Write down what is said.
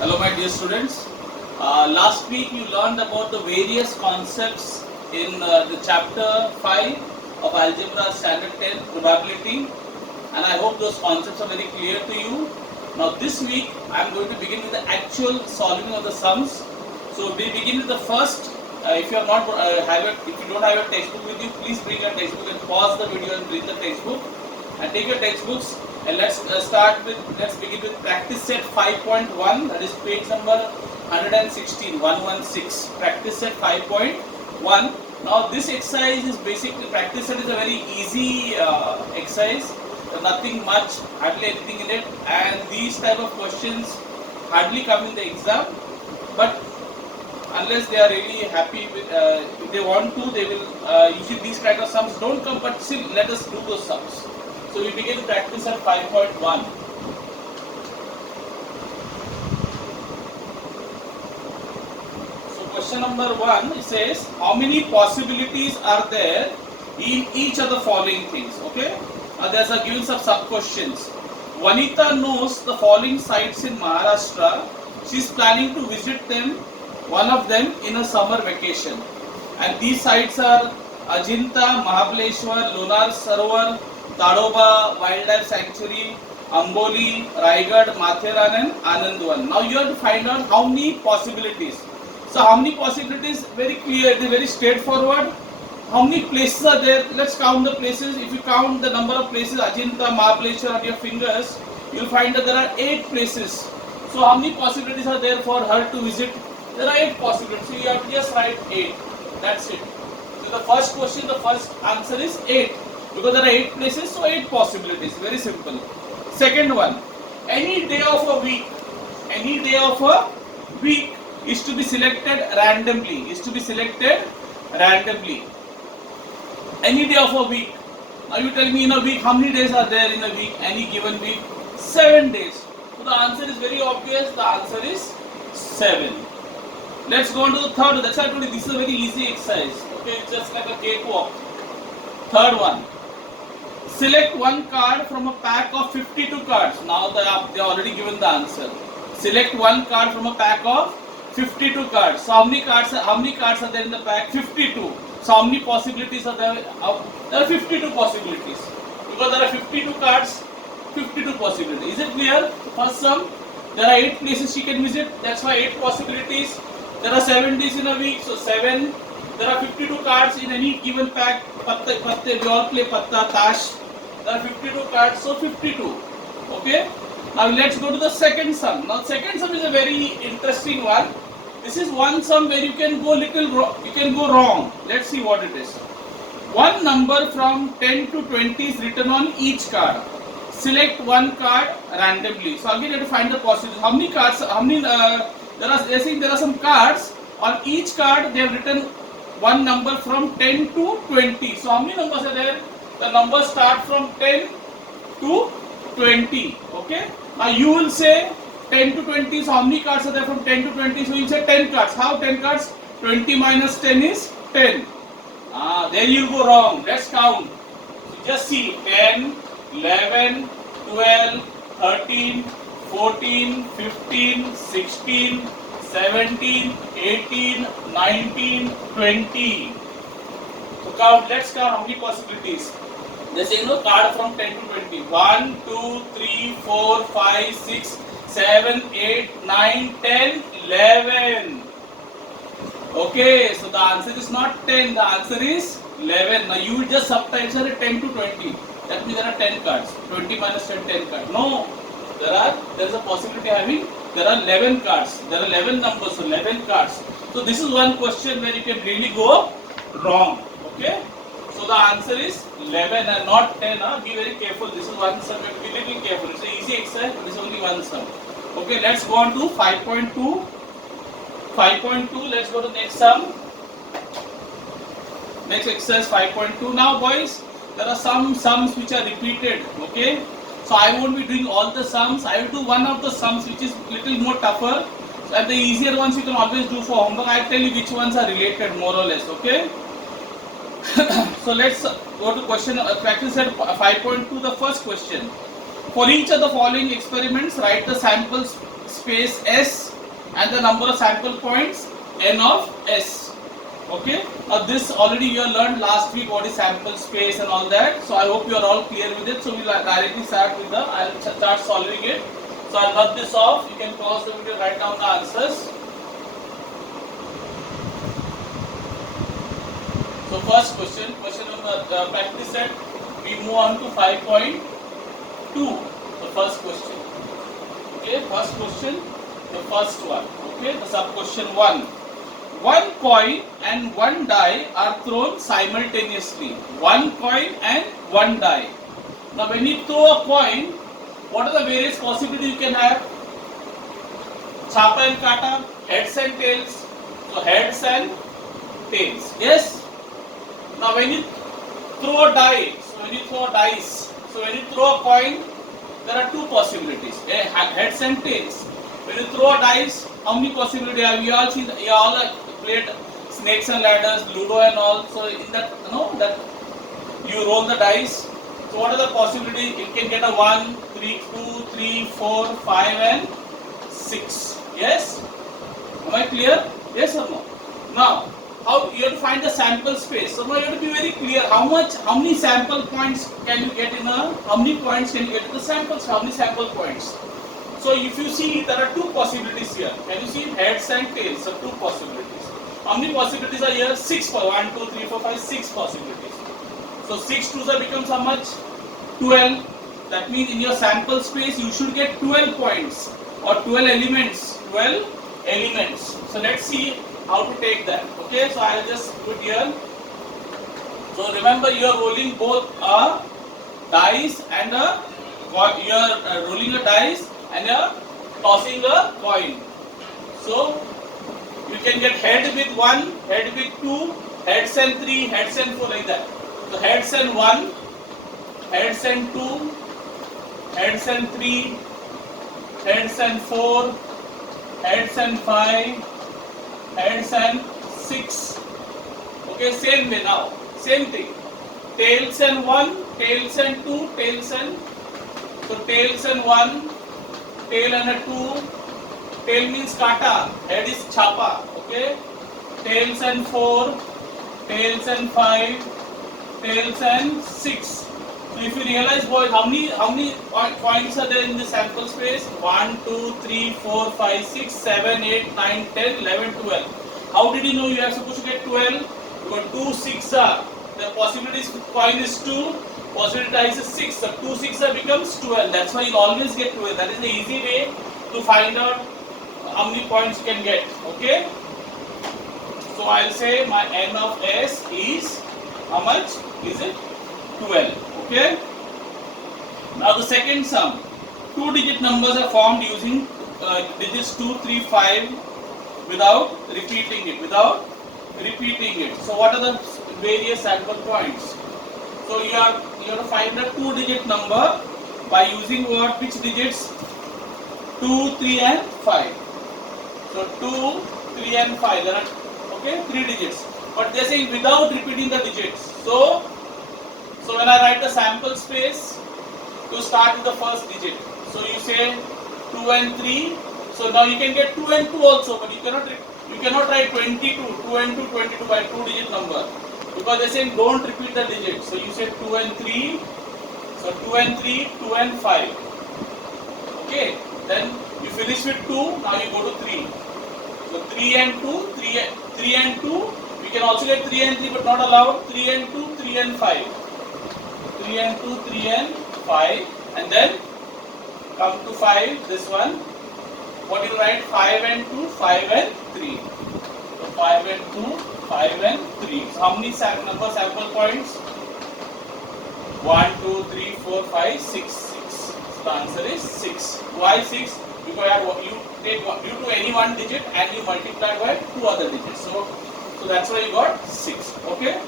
Hello my dear students. Last week you learned about the various concepts in the chapter 5 of Algebra Standard 10 Probability, and I hope those concepts are very clear to you. Now this week I am going to begin with the actual solving of the sums. So we begin with the first. If you are not if you don't have a textbook with you, please bring your textbook and pause the video and bring the textbook and take your textbooks. And let's begin with practice set 5.1, that is page number 116, 116, practice set 5.1. Now this exercise is basically, practice set is a very easy exercise, nothing much, hardly anything in it, and these type of questions hardly come in the exam, but unless they are really happy with, if they want to, they will, usually these kind of sums don't come, but still let us do those sums. So we begin practice at 5.1. So question number 1, it says, how many possibilities are there in each of the following things? Okay, there's a given some sub questions. Vanita knows the following sites in Maharashtra. She is planning to visit them, one of them in a summer vacation. And these sites are Ajinta, Mahabaleshwar, Lonar Sarovar, Tadoba Wildlife Sanctuary, Amboli, Raigad, Matheran and Anandwan. Now you have to find out how many possibilities. So how many possibilities? Very clear, it is very straightforward. How many places are there? Let's count the places. If you count the number of places, Ajinta, Mahabaleshwar on your fingers, you will find that there are 8 places. So how many possibilities are there for her to visit? There are 8 possibilities. So you have to just write 8. That's it. So the first question, the first answer is 8. Because there are 8 places, so 8 possibilities. Very simple. Second one, any day of a week is to be selected randomly. Any day of a week. Now you tell me in a week, how many days are there in a week? Any given week? 7 days. So the answer is very obvious. The answer is 7. Let's go on to the third. That's why I told you this is a very easy exercise. Okay, it's just like a cakewalk. Third one. Select one card from a pack of 52 cards. Now they are already given the answer. Select one card from a pack of 52 cards. So how many cards are there in the pack? 52. So how many possibilities are there? There are 52 possibilities. Because there are 52 cards, 52 possibilities. Is it clear? First sum. There are 8 places she can visit. That's why 8 possibilities. There are 7 days in a week. So 7. There are 52 cards in any given pack. We all play patta, tash. There are 52 cards, so 52. Okay. Now let's go to the second sum. Now second sum is a very interesting one. This is one sum where you can go wrong. Let's see what it is. One number from 10 to 20 is written on each card. Select one card randomly. So again you have to find the possibilities. How many cards? They're saying there are some cards. On each card they have written one number from 10 to 20. So how many numbers are there? The numbers start from 10 to 20. Okay. Now you will say 10 to 20. So how many cards are there from 10 to 20? So you say 10 cards. How 10 cards? 20 minus 10 is 10. There you go wrong. Let's count. So just see 10, 11, 12, 13, 14, 15, 16, 17, 18, 19, 20. So count. Let's count how many possibilities. They say card from 10 to 20. 1, 2, 3, 4, 5, 6, 7, 8, 9, 10, 11. Okay, so the answer is not 10, the answer is 11. Now you will just subtract 10 to 20. That means there are 10 cards. 20 minus 10, 10 cards. No, there is a possibility having, there are 11 cards. There are 11 numbers, so 11 cards. So this is one question where you can really go wrong. Okay. So the answer is 11 and not 10. Be very careful. This is one sum. You have to be little careful. It's an easy exercise, but it's only one sum. Okay, let's go on to 5.2. 5.2. Let's go to next sum. Next exercise 5.2. Now, boys, there are some sums which are repeated. Okay, so I won't be doing all the sums. I will do one of the sums which is little more tougher. And the easier ones you can always do for homework. I'll tell you which ones are related more or less. Okay. So let's go to question practice at 5.2. The first question: for each of the following experiments, write the space S and the number of sample points n of S. Okay, this already you learned last week what is sample space and all that. So I hope you are all clear with it. So we'll directly start with I'll start solving it. So I'll rub this off. You can pause the video, write down the answers. So first question number practice set. We move on to 5.2. The first question. Okay, first question, the first one. Okay, the sub question 1. One coin and one die are thrown simultaneously. One coin and one die. Now when you throw a coin, what are the various possibilities you can have? Chapa and kata, heads and tails. So heads and tails. Yes? Now when you throw a die, so when you throw a dice, so when you throw a coin, there are two possibilities, heads and tails. When you throw a dice, how many possibilities have you all seen? You all played snakes and ladders, ludo and all. So in that, that you roll the dice. So what are the possibilities? You can get a 1, 3, 2, 3, 4, 5 and 6. Yes? Am I clear? Yes or no? Now, how you have to find the sample space. So now you have to be very clear. How many sample points can you get how many points can you get in the samples? How many sample points? So if you see, there are two possibilities here. Can you see heads and tails? So two possibilities. How many possibilities are here? 6. 1, 2, 3, 4, 5, 6 possibilities. So 6 2s becomes how much? 12. That means in your sample space you should get 12 points or 12 elements. 12 elements. So let's see how to take that. Okay, so I'll just put here. So remember, you are rolling both a dice and you are rolling a dice and you are tossing a coin. So you can get head with 1, head with 2, heads and 3, heads and 4, like that. So heads and 1, heads and 2, heads and 3, heads and 4, heads and 5, heads and 6. Okay, same way now. Same thing. Tails and 1, tails and 2, tails and... So tails and 1, tail and a 2. Tail means kata, head is chapa. Okay. Tails and 4, tails and 5, tails and 6. So if you realize, boys, how many points are there in the sample space? 1, 2, 3, 4, 5, 6, 7, 8, 9, 10, 11, 12. How did you know you are supposed to get 12? Because 2 6 are. The possibility coin is 2, possibility dice is 6. So 2 6 becomes 12. That's why you always get 12. That is the easy way to find out how many points you can get. Okay? So I'll say my n of S is how much? Is it 12? Okay? Now the second sum. 2-digit numbers are formed using digits 2, 3, 5 without repeating it. So what are the various sample points? So you have to find a 2-digit number by using what? Which digits? 2, 3 and 5. So 2, 3 and 5. There are 3 digits. But they are saying without repeating the digits. So when I write the sample space, to start with the first digit. So you say 2 and 3. So now you can get 2 and 2 also, but you cannot write 22, 2 and 2, 22 by 2-digit number. Because they are saying don't repeat the digits. So you say 2 and 3. So 2 and 3, 2 and 5. Okay. Then you finish with 2. Now you go to 3. So 3 and 2, 3 and 2. We can also get 3 and 3, but not allowed. 3 and 2, 3 and 5. 3 and 2, 3 and 5. And then come to 5. This one. What do you write? 5 and 2, 5 and 3. So 5 and 2, 5 and 3. So how many sample points? 1, 2, 3, 4, 5, 6. 6. So the answer is 6. Why 6? Because you take due to any one digit and you multiply by 2 other digits. So that's why you got 6. Okay.